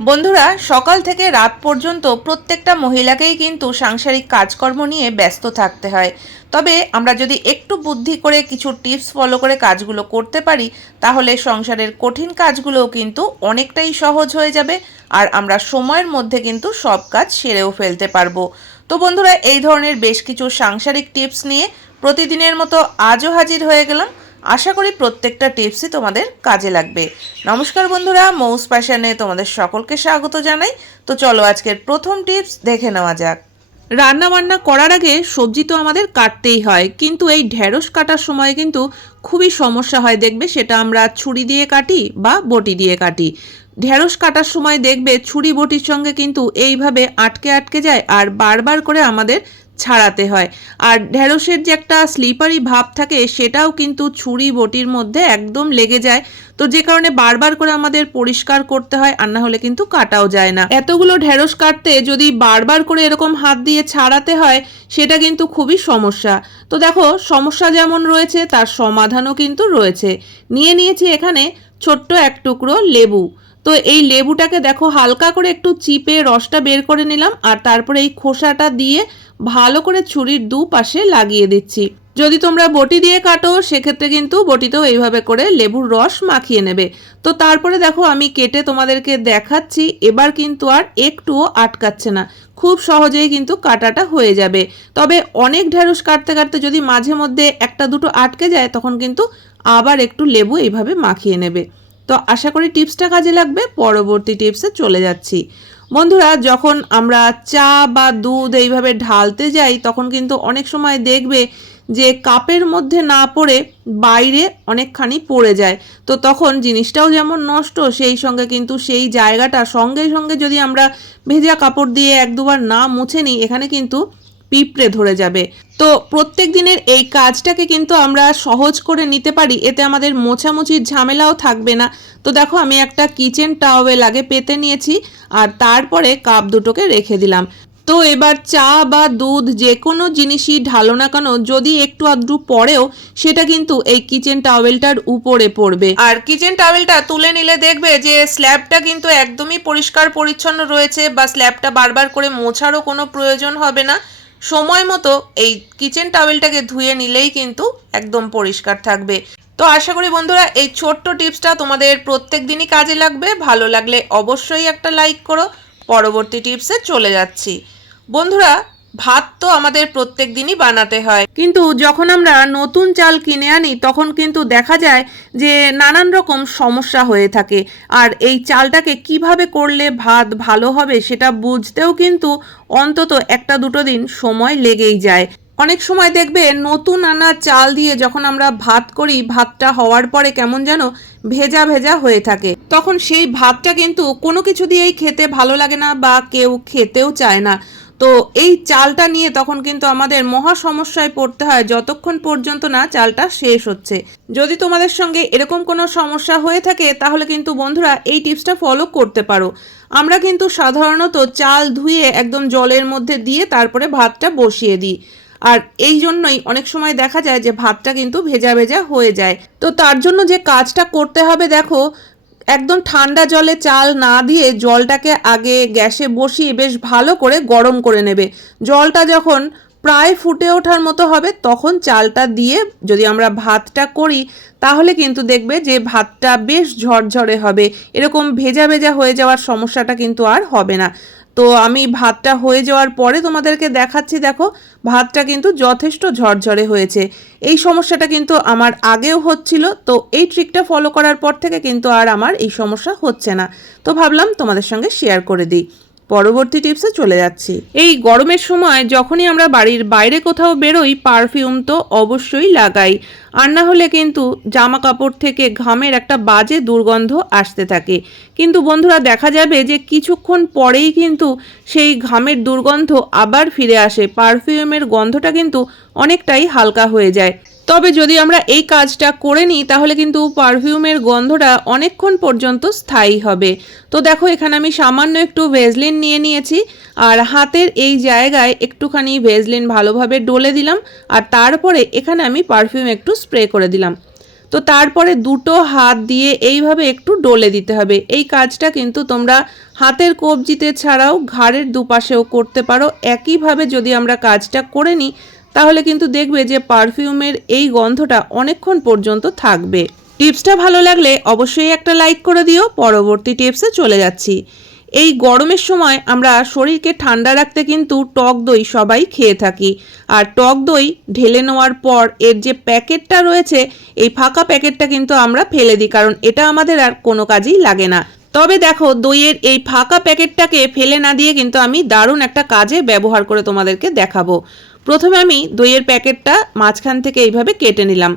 বন্ধুরা, সকাল থেকে রাত পর্যন্ত প্রত্যেকটা মহিলাকেই কিন্তু সাংসারিক কাজকর্ম নিয়ে ব্যস্ত থাকতে হয়। তবে আমরা যদি একটু বুদ্ধি করে কিছু টিপস ফলো করে কাজগুলো করতে পারি, তাহলে সংসারের কঠিন কাজগুলোও কিন্তু অনেকটাই সহজ হয়ে যাবে আর আমরা সময়ের মধ্যে কিন্তু সব কাজ সেরেও ফেলতে পারব। তো বন্ধুরা, এই ধরনের বেশ কিছু সাংসারিক টিপস নিয়ে প্রতিদিনের মতো আজও হাজির হয়ে গেলাম। আশা করি প্রত্যেকটা টিপসই তোমাদের কাজে লাগবে। নমস্কার বন্ধুরা, মৌস প্যাশনে তোমাদের সকলকে স্বাগত জানাই। তো চলো আজকের প্রথম টিপস দেখে নেওয়া যাক। রান্না বান্না করার আগে সবজি তো আমাদের কাটতেই হয়, কিন্তু এই ঢেঁড়স কাটার সময় কিন্তু খুবই সমস্যা হয় দেখবে, সেটা আমরা ছুরি দিয়ে কাটি বা বটি দিয়ে কাটি। ঢেঁড়স কাটার সময় দেখবে ছুরি বটির সঙ্গে কিন্তু এইভাবে আটকে আটকে যায় আর বারবার করে আমাদের ছাড়াতে হয়। আর ঢেঁড়সের যে একটা স্লিপারি ভাব থাকে, সেটাও কিন্তু ছুরি বটির মধ্যে একদম লেগে যায়। তো যে কারণে বারবার করে আমাদের পরিষ্কার করতে হয়, আর না হলে কিন্তু কাটাও যায় না। এতগুলো ঢেঁড়স কাটতে যদি বারবার করে এরকম হাত দিয়ে ছাড়াতে হয়, সেটা কিন্তু খুবই সমস্যা। তো দেখো, সমস্যা যেমন রয়েছে, তার সমাধানও কিন্তু রয়েছে। নিয়ে নিয়েছি এখানে ছোট্ট এক টুকরো লেবু। তো এই লেবুটাকে দেখো হালকা করে একটু চিপে রসটা বের করে নিলাম আর তারপরে এই খোসাটা দিয়ে ভালো করে ছুরির দুপাশে লাগিয়ে দিচ্ছি। যদি তোমরা বটি দিয়ে কাটো, সেক্ষেত্রে কিন্তু বটিতেও এইভাবে করে লেবুর রস মাখিয়ে নেবে। তো তারপরে দেখো আমি কেটে তোমাদেরকে দেখাচ্ছি, এবার কিন্তু আর একটুও আটকাচ্ছে না। খুব সহজেই কিন্তু কাটাটা হয়ে যাবে। তবে অনেক ঢেঁড়স কাটতে কাটতে যদি মাঝে মধ্যে একটা দুটো আটকে যায়, তখন কিন্তু আবার একটু লেবু এইভাবে মাখিয়ে নেবে। তো আশা করি টিপসটা কাজে লাগবে। পরবর্তী টিপসে চলে যাচ্ছি। বন্ধুরা, যখন আমরা চা বা দুধ এইভাবে ঢালতে যাই, তখন কিন্তু অনেক সময় দেখবে যে কাপের মধ্যে না পড়ে বাইরে অনেকখানি পড়ে যায়। তো তখন জিনিসটাও যেমন নষ্ট, সেই সঙ্গে কিন্তু সেই জায়গাটা সঙ্গে সঙ্গে যদি আমরা ভেজা কাপড় দিয়ে এক দুবার না মুছে নিই, এখানে কিন্তু পিঁপড়ে ধরে যাবে। তো প্রত্যেক দিনের এই কাজটাকে কিন্তু আমরা সহজ করে নিতে পারি, এতে আমাদের মোছামুছির ঝামেলাও থাকবে না। তো দেখো, আমি একটা কিচেন টাওয়েল আগে পেতে নিয়েছি, আর তারপরে কাপ দুটোকে রেখে দিলাম। তো এবার চা বা দুধ যে কোনো জিনিসই ঢালো না কেন, যদি একটু আধটু পরেও, সেটা কিন্তু এই কিচেন টাওয়েলটার উপরে পড়বে। আর কিচেন টাওয়েলটা তুলে নিলে দেখবে যে স্ল্যাবটা কিন্তু একদমই পরিষ্কার পরিচ্ছন্ন রয়েছে, বা স্ল্যাবটা বারবার করে মোছারও কোনো প্রয়োজন হবে না। সময় মতো এই কিচেন টাওয়েলটাকে ধুয়ে নিলেই কিন্তু একদম পরিষ্কার থাকবে। তো আশা করি বন্ধুরা, এই ছোট্ট টিপসটা তোমাদের প্রত্যেক দিনই কাজে লাগবে। ভালো লাগলে অবশ্যই একটা লাইক করো। পরবর্তী টিপসে চলে যাচ্ছি। বন্ধুরা ভাত তো আমাদের প্রত্যেক দিনই বানাতে হয়। কিন্তু যখন আমরা নতুন চাল কিনে আনি, তখন কিন্তু দেখা যায় যে নানান রকম সমস্যা হয়ে থাকে। আর এই চালটাকে কীভাবে করলে ভাত ভালো হবে সেটা বুঝতেও কিন্তু অন্তত একটা দুটো দিন সময় লেগেই যায়। অনেক সময় দেখবে নতুন আনা চাল দিয়ে যখন আমরা ভাত করি, ভাতটা হওয়ার পরে কেমন যেন ভেজা ভেজা হয়ে থাকে। তখন সেই ভাতটা কিন্তু কোনো কিছু দিয়েই খেতে ভালো লাগে না বা কেউ খেতেও চায় না। তো এই চালটা নিয়ে তখন কিন্তু আমাদের মহা সমস্যায় পড়তে হয়। যতক্ষণ পর্যন্ত না চালটা শেষ হচ্ছে। যদি তোমাদের সঙ্গে এরকম কোনো সমস্যা হয়ে থাকে, তাহলে কিন্তু বন্ধুরা এই টিপসটা ফলো করতে পারো। আমরা কিন্তু সাধারণত চাল ধুয়ে একদম জলের মধ্যে দিয়ে তারপরে ভাতটা বসিয়ে দিই। আর এই জন্যই অনেক সময় দেখা যায় যে ভাতটা কিন্তু ভেজা ভেজা হয়ে যায়। তো তার জন্য যে কাজটা করতে হবে, দেখো একদম ঠান্ডা জলে চাল না দিয়ে জলটাকে আগে গ্যাসে বসিয়ে বেশ ভালো করে গরম করে নেবে। জলটা যখন প্রায় ফুটে ওঠার মতো হবে, তখন চালটা দিয়ে যদি আমরা ভাতটা করি, তাহলে কিন্তু দেখবে যে ভাতটা বেশ ঝরঝরে হবে। এরকম ভেজা ভেজা হয়ে যাওয়ার সমস্যাটা কিন্তু আর হবে না। তো আমি ভাতটা হয়ে যাওয়ার পরে তোমাদেরকে দেখাচ্ছি, দেখো, ভাতটা কিন্তু যথেষ্ট ঝরঝরে হয়েছে। এই সমস্যাটা কিন্তু আমার আগেও হচ্ছিল, তো এই ট্রিকটা ফলো করার পর থেকে কিন্তু আর আমার এই সমস্যা হচ্ছে না। তো ভাবলাম তোমাদের সঙ্গে শেয়ার করে দিই। পরবর্তী টিপসে চলে যাচ্ছি। এই গরমের সময় যখনই আমরা বাড়ির বাইরে কোথাও বেরোই পারফিউম তো অবশ্যই লাগাই। আর না হলে কিন্তু জামা কাপড় থেকে ঘামের একটা বাজে দুর্গন্ধ আসতে থাকে। কিন্তু বন্ধুরা, দেখা যাবে যে কিছুক্ষণ পরেই কিন্তু সেই ঘামের দুর্গন্ধ আবার ফিরে আসে। পারফিউমের গন্ধটা কিন্তু অনেকটাই হালকা হয়ে যায়। তবে যদি আমরা এই কাজটা করে নিই, তাহলে কিন্তু পারফিউমের গন্ধটা অনেকক্ষণ পর্যন্ত স্থায়ী হবে। তো দেখো, এখানে আমি সামান্য একটু ভেজলিন নিয়ে নিয়েছি, আর হাতের এই জায়গায় একটুখানি ভেজলিন ভালোভাবে ডলে দিলাম, আর তারপরে এখানে আমি পারফিউম একটু স্প্রে করে দিলাম। তো তারপরে দুটো হাত দিয়ে এইভাবে একটু ডলে দিতে হবে। এই কাজটা কিন্তু তোমরা হাতের কবজিতে ছাড়াও ঘাড়ের দুপাশেও করতে পারো। একইভাবে যদি আমরা কাজটা করে নিই তাহলে কিন্তু দেখবে যে পারফিউমের এই গন্ধটা অনেকক্ষণ পর্যন্ত থাকবে। টিপসটা ভালো লাগলে অবশ্যই একটা লাইক করে দিও। পরবর্তী টিপসে চলে যাচ্ছি। এই গরমের সময় আমরা শরীরকে ঠান্ডা রাখতে কিন্তু টক দই সবাই খেয়ে থাকি। আর টক দই ঢেলে নেওয়ার পর এর যে প্যাকেটটা রয়েছে, এই ফাঁকা প্যাকেটটা কিন্তু আমরা ফেলে দিই, কারণ এটা আমাদের আর কোনো কাজেই লাগে না। তবে দেখো, দইয়ের এই ফাঁকা প্যাকেটটাকে ফেলে না দিয়ে কিন্তু আমি দারুণ একটা কাজে ব্যবহার করে তোমাদেরকে দেখাবো। প্রথমে আমি দইয়ের প্যাকেটটা মাঝখান থেকে এইভাবে কেটে নিলাম।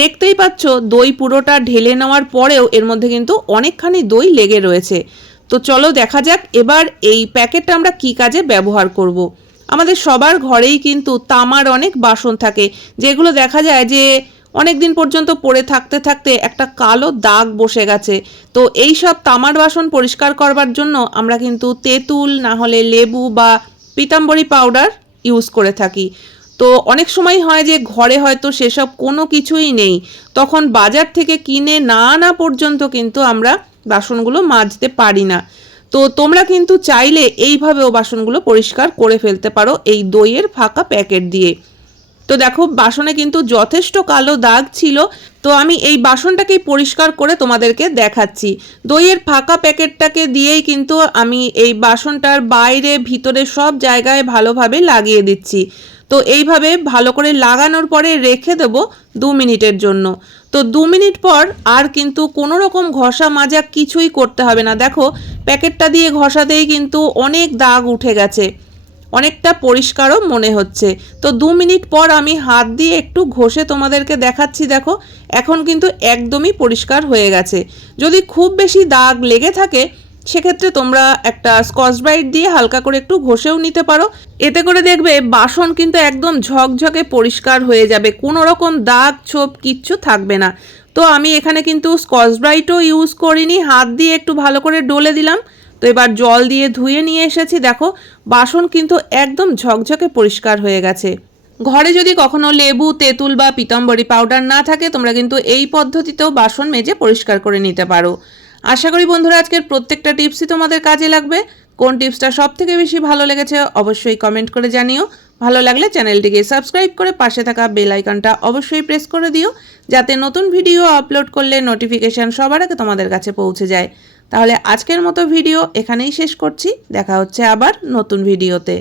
দেখতেই পাচ্ছ, দই পুরোটা ঢেলে নেওয়ার পরেও এর মধ্যে কিন্তু অনেকখানি দই লেগে রয়েছে। তো চলো দেখা যাক এবার এই প্যাকেটটা আমরা কি কাজে ব্যবহার করব। আমাদের সবার ঘরেই কিন্তু তামার অনেক বাসন থাকে, যেগুলো দেখা যায় যে অনেক দিন পর্যন্ত পড়ে থাকতে থাকতে একটা কালো দাগ বসে গেছে। তো এই সব তামার বাসন পরিষ্কার করবার জন্য আমরা কিন্তু তেঁতুল, না হলে লেবু বা পিতাম্বরী পাউডার ইউজ করে থাকি। তো অনেক সময় হয় যে ঘরে হয়তো সেসব কোনো কিছুই নেই। তখন বাজার থেকে কিনে না আনা পর্যন্ত কিন্তু আমরা বাসনগুলো মাজতে পারি না। তো তোমরা কিন্তু চাইলে এইভাবেও বাসনগুলো পরিষ্কার করে ফেলতে পারো এই দইয়ের ফাঁকা প্যাকেট দিয়ে। তো দেখো, বাসনে কিন্তু যথেষ্ট কালো দাগ ছিল, তো আমি এই বাসনটাকেই পরিষ্কার করে তোমাদেরকে দেখাচ্ছি। দইয়ের ফাঁকা প্যাকেটটাকে দিয়েই কিন্তু আমি এই বাসনটার বাইরে, ভিতরে সব জায়গায় ভালোভাবে লাগিয়ে দিচ্ছি। তো এইভাবে ভালো করে লাগানোর পরে রেখে দেব দু মিনিটের জন্য। তো দু মিনিট পর আর কিন্তু কোনো রকম ঘষা মাজা কিছুই করতে হবে না। দেখো, প্যাকেটটা দিয়ে ঘষাতেই কিন্তু অনেক দাগ উঠে গেছে। অনেকটা পরিষ্কারও মনে হচ্ছে। তো দু মিনিট পর আমি হাত দিয়ে একটু ঘষে তোমাদেরকে দেখাচ্ছি, দেখো। এখন কিন্তু একদমই পরিষ্কার হয়ে গেছে। যদি খুব বেশি দাগ লেগে থাকে, সেক্ষেত্রে তোমরা একটা স্কচ ব্রাইট দিয়ে হালকা করে একটু ঘষেও নিতে পারো। এতে করে দেখবে বাসন কিন্তু একদম ঝকঝকে পরিষ্কার হয়ে যাবে। কোনো রকম দাগ, ছোপ কিচ্ছু থাকবে না। তো আমি এখানে কিন্তু স্কচ ব্রাইটও ইউজ করিনি। হাত দিয়ে একটু ভালো করে ডলে দিলাম। তো এবার জল দিয়ে ধুয়ে নিয়ে এসেছি, দেখো, বাসন কিন্তু একদম ঝকঝকে পরিষ্কার হয়ে গেছে। ঘরে যদি কখনো লেবু, তেঁতুল বা পিতাম্বরী পাউডার না থাকে, তোমরা কিন্তু এই পদ্ধতিতেও বাসন মেজে পরিষ্কার করে নিতে পারো। আশা করি বন্ধুরা, আজকের প্রত্যেকটা টিপসই তোমাদের কাজে লাগবে। কোন টিপসটা সব থেকে বেশি ভালো লেগেছে, অবশ্যই কমেন্ট করে জানিও। ভালো লাগলে চ্যানেলটিকে সাবস্ক্রাইব করে পাশে থাকা বেল আইকনটা অবশ্যই প্রেস করে দিও, যাতে নতুন ভিডিও আপলোড করলে নোটিফিকেশান সবার আগে তোমাদের কাছে পৌঁছে যায়। তাহলে আজকের মতো ভিডিও এখানেই শেষ করছি। দেখা হচ্ছে আবার নতুন ভিডিওতে।